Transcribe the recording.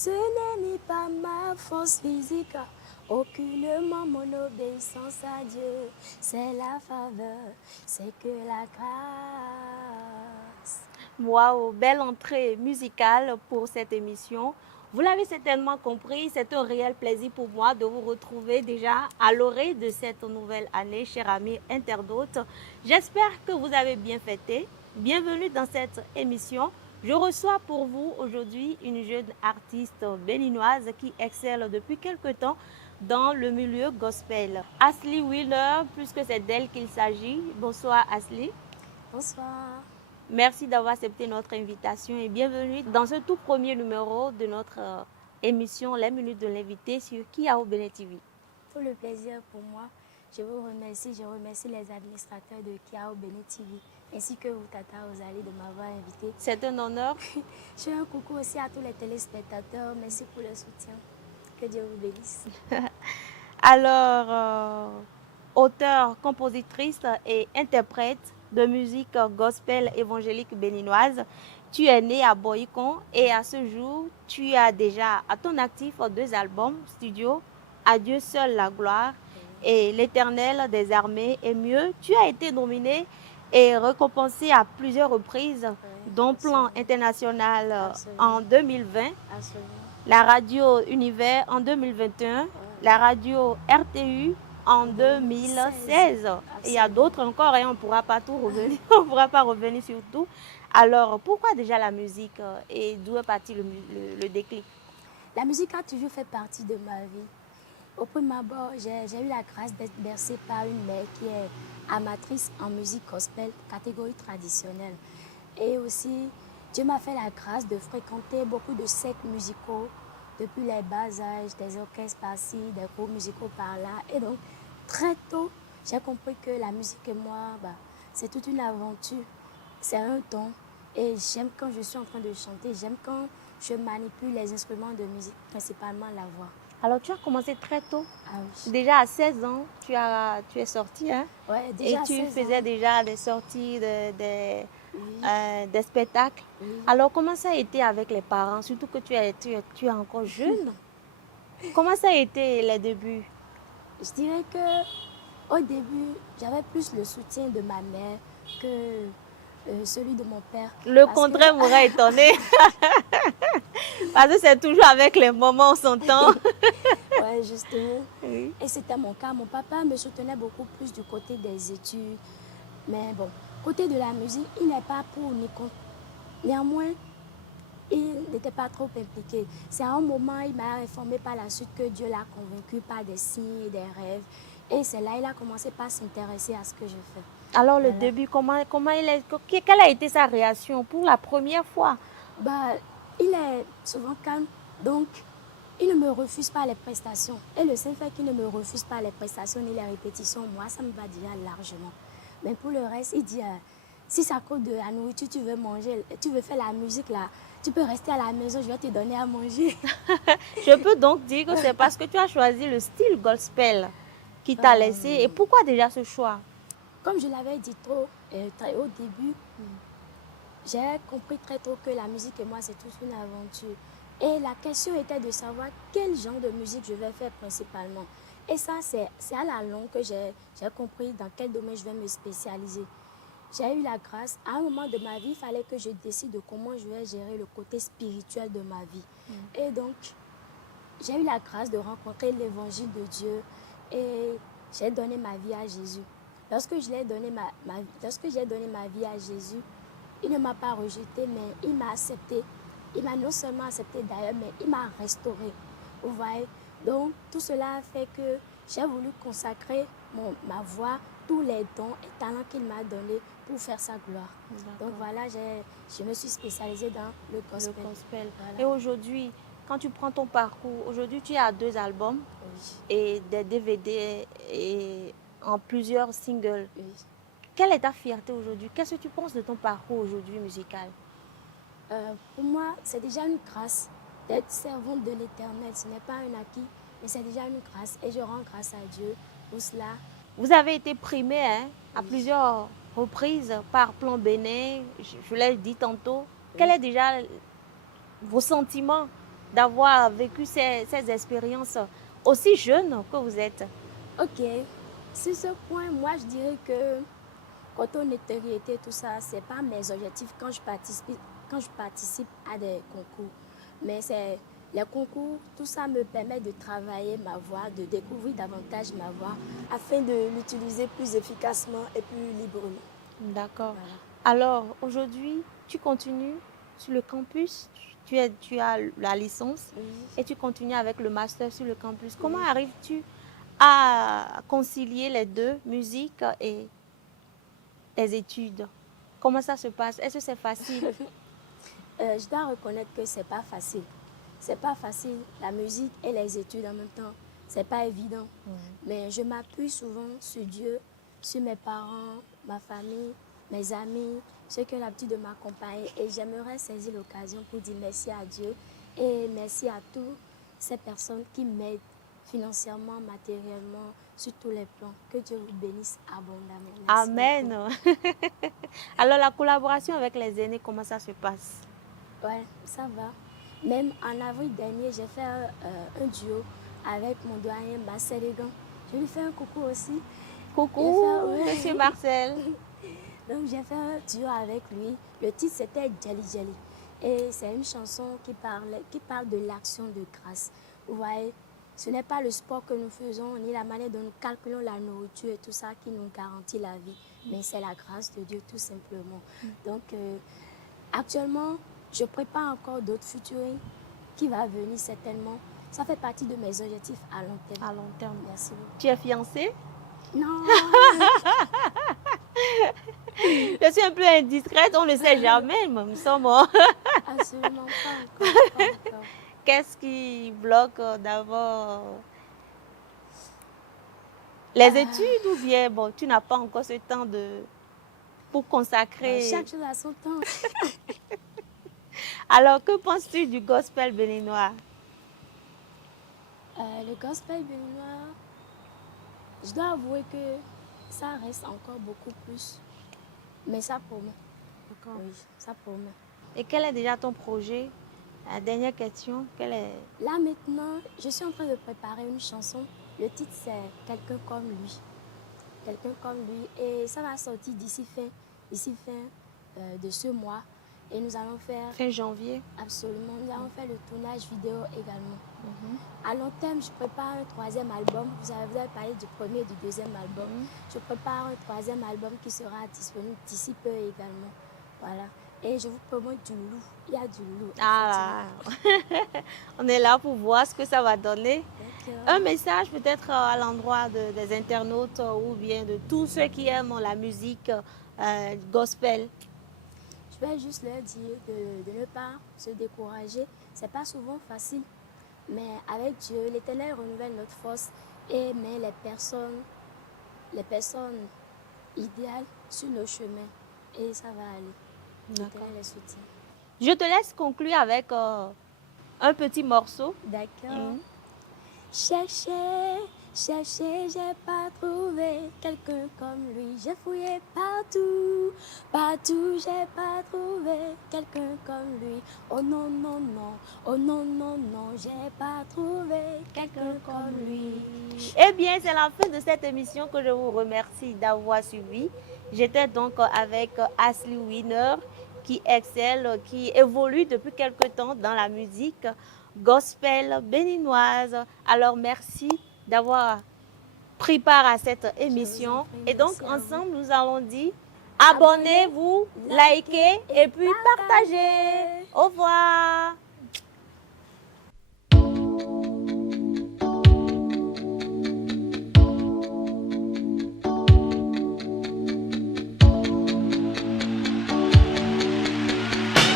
Ce n'est ni pas ma force physique, aucunement mon obéissance à Dieu. C'est la faveur, c'est que la grâce. Waouh, belle entrée musicale pour cette émission. Vous l'avez certainement compris, c'est un réel plaisir pour moi de vous retrouver déjà à l'orée de cette nouvelle année, chers amis internautes. J'espère que vous avez bien fêté. Bienvenue dans cette émission. Je reçois pour vous aujourd'hui une jeune artiste béninoise qui excelle depuis quelque temps dans le milieu gospel. Asli Wheeler, puisque c'est d'elle qu'il s'agit. Bonsoir Asli. Bonsoir. Merci d'avoir accepté notre invitation et bienvenue dans ce tout premier numéro de notre émission Les Minutes de l'invité sur Kiao Bene TV. Tout le plaisir pour moi. Je vous remercie. Je remercie les administrateurs de Kiao Bene TV ainsi que vous, Tata Ozali, de m'avoir invité. C'est un honneur. Je fais un coucou aussi à tous les téléspectateurs. Merci pour le soutien. Que Dieu vous bénisse. Alors, auteure, compositrice et interprète de musique gospel évangélique béninoise, tu es née à Boycon et à ce jour, tu as déjà à ton actif 2 albums studio, À Dieu seul la gloire et L'Éternel des armées et mieux. Tu as été nominée et récompensée à plusieurs reprises, dont Plan international en 2020, Absolument. la radio Univers en 2021, la radio RTU en 2016. Et il y a d'autres encore et on ne pourra pas tout revenir, on ne pourra pas revenir sur tout. Alors, pourquoi déjà la musique et d'où est parti le déclic? La musique a toujours fait partie de ma vie. Au premier abord, j'ai eu la grâce d'être bercée par une mère qui est amatrice en musique gospel, catégorie traditionnelle. Et aussi, Dieu m'a fait la grâce de fréquenter beaucoup de sectes musicaux depuis les bas âges, des orchestres par-ci, des groupes musicaux par-là. Et donc, très tôt, j'ai compris que la musique et moi, c'est toute une aventure, c'est un don. Et j'aime quand je suis en train de chanter, j'aime quand je manipule les instruments de musique, principalement la voix. Alors, tu as commencé très tôt. Ah oui. Déjà à 16 ans, tu es sortie, hein? Ouais, Et déjà à tu 16 faisais ans. déjà des sorties, Oui. des spectacles. Oui. Alors, comment ça a été avec les parents, surtout que tu es encore jeune? Comment ça a été les débuts? Je dirais que au début, j'avais plus le soutien de ma mère que celui de mon père. Le Parce contraire que, m'aurait étonné. Parce que c'est toujours avec les moments on s'entend. ouais, justement. Oui. Et c'était mon cas. Mon papa me soutenait beaucoup plus du côté des études. Mais bon, côté de la musique, il n'est pas pour ni contre. Néanmoins, il n'était pas trop impliqué. C'est à un moment, il m'a informé par la suite que Dieu l'a convaincu par des signes et des rêves. Et c'est là qu'il a commencé par s'intéresser à ce que je fais. Alors le Voilà. début, quelle a été sa réaction pour la première fois? Il est souvent calme, donc il ne me refuse pas les prestations. Et le seul fait qu'il ne me refuse pas les prestations ni les répétitions, moi, ça me va déjà largement. Mais pour le reste, il dit, si ça coûte de la nourriture, tu veux manger, tu veux faire la musique là, tu peux rester à la maison, je vais te donner à manger. Je peux donc dire que c'est parce que tu as choisi le style gospel qui t'a laissé. Et pourquoi déjà ce choix? Comme je l'avais dit très au début, j'ai compris très tôt que la musique et moi, c'est toute une aventure. Et la question était de savoir quel genre de musique je vais faire principalement. Et ça, c'est à la longue que j'ai compris dans quel domaine je vais me spécialiser. J'ai eu la grâce, à un moment de ma vie, il fallait que je décide de comment je vais gérer le côté spirituel de ma vie. Et donc, j'ai eu la grâce de rencontrer l'évangile de Dieu et j'ai donné ma vie à Jésus. Lorsque j'ai donné ma vie à Jésus, il ne m'a pas rejeté, mais il m'a accepté. Il m'a non seulement accepté d'ailleurs, mais il m'a restauré. Vous voyez? Donc, tout cela a fait que j'ai voulu consacrer ma voix, tous les dons et talents qu'il m'a donnés pour faire sa gloire. Donc voilà, je me suis spécialisée dans le gospel. Voilà. Et aujourd'hui, quand tu prends ton parcours, aujourd'hui tu as 2 albums et des DVD et en plusieurs singles. Oui. Quelle est ta fierté aujourd'hui? Qu'est-ce que tu penses de ton parcours aujourd'hui musical? Pour moi, c'est déjà une grâce d'être servante de l'Éternel. Ce n'est pas un acquis, mais c'est déjà une grâce. Et je rends grâce à Dieu pour cela. Vous avez été primé à plusieurs reprises par Plan Bénin, je l'ai dit tantôt. Quels sont déjà vos sentiments d'avoir vécu ces expériences aussi jeunes que vous êtes? Ok, sur ce point, moi je dirais que côté notoriété, tout ça, c'est pas mes objectifs quand je participe à des concours. Mais c'est les concours, tout ça me permet de travailler ma voix, de découvrir davantage ma voix, afin de l'utiliser plus efficacement et plus librement. D'accord. Voilà. Alors, aujourd'hui, tu continues sur le campus, tu as la licence Oui. et tu continues avec le master sur le campus. Comment Oui. arrives-tu à concilier les deux, musique et tes études? Comment ça se passe? Est-ce que c'est facile? Je dois reconnaître que c'est pas facile. C'est pas facile, la musique et les études en même temps. C'est pas évident. Mais je m'appuie souvent sur Dieu, sur mes parents, ma famille, mes amis, ceux qui ont l'habitude de m'accompagner. Et j'aimerais saisir l'occasion pour dire merci à Dieu et merci à toutes ces personnes qui m'aident financièrement, matériellement, sur tous les plans. Que Dieu vous bénisse abondamment. Merci Amen. Alors, la collaboration avec les aînés, comment ça se passe? Ouais, ça va. Même en avril dernier, j'ai fait un duo avec mon doyen Marcel Egan. Je lui fais un coucou aussi. Coucou, Monsieur Marcel. Donc j'ai fait un duo avec lui. Le titre c'était Jelly Jelly. Et c'est une chanson qui parle de l'action de grâce. Vous voyez, ce n'est pas le sport que nous faisons, ni la manière dont nous calculons la nourriture et tout ça qui nous garantit la vie. Mais c'est la grâce de Dieu tout simplement. Donc actuellement, je prépare encore d'autres featuring qui va venir certainement. Ça fait partie de mes objectifs à long terme. À long terme. Merci beaucoup. Tu es fiancée? Non. Je suis un peu indiscrète, on ne sait jamais, mais nous sommes... Absolument pas encore. Pas encore. Qu'est-ce qui bloque d'abord les études ou bien bon, tu n'as pas encore ce temps pour consacrer... Chaque chose a son temps. Alors, que penses-tu du gospel béninois? Le gospel béninois, je dois avouer que ça reste encore beaucoup plus. Mais ça promet. Oui, ça promet. Et quel est déjà ton projet? La dernière question, quelle est... Là maintenant, je suis en train de préparer une chanson. Le titre c'est Quelqu'un comme lui. Quelqu'un comme lui. Et ça va sortir d'ici fin de ce mois. Et nous allons faire... Fin janvier? Absolument. Nous allons faire le tournage vidéo également. À long terme, je prépare un 3e album. Vous avez parlé du premier et du 2e album. Je prépare un 3e album qui sera disponible d'ici peu également. Voilà. Et je vous promets du lourd. Il y a du lourd. Ah, on est là pour voir ce que ça va donner. Un message peut-être à l'endroit des internautes ou bien de tous ceux qui aiment la musique gospel. Je vais juste leur dire de ne pas se décourager. C'est pas souvent facile, mais avec Dieu, l'Éternel renouvelle notre force et met les personnes idéales sur nos chemins. Et ça va aller. L'Éternel les soutient. Je te laisse conclure avec un petit morceau. D'accord. Chercher, j'ai pas trouvé quelqu'un comme lui. J'ai fouillé partout, j'ai pas trouvé quelqu'un comme lui. Oh non, non, non, oh non, non, non, j'ai pas trouvé quelqu'un comme lui. Eh bien, c'est la fin de cette émission que je vous remercie d'avoir suivi. J'étais donc avec Ashley Winner, qui excelle, qui évolue depuis quelque temps dans la musique gospel béninoise. Alors, merci d'avoir pris part à cette émission. Et donc, ensemble, nous allons dire abonnez-vous, likez et puis partagez. Au revoir.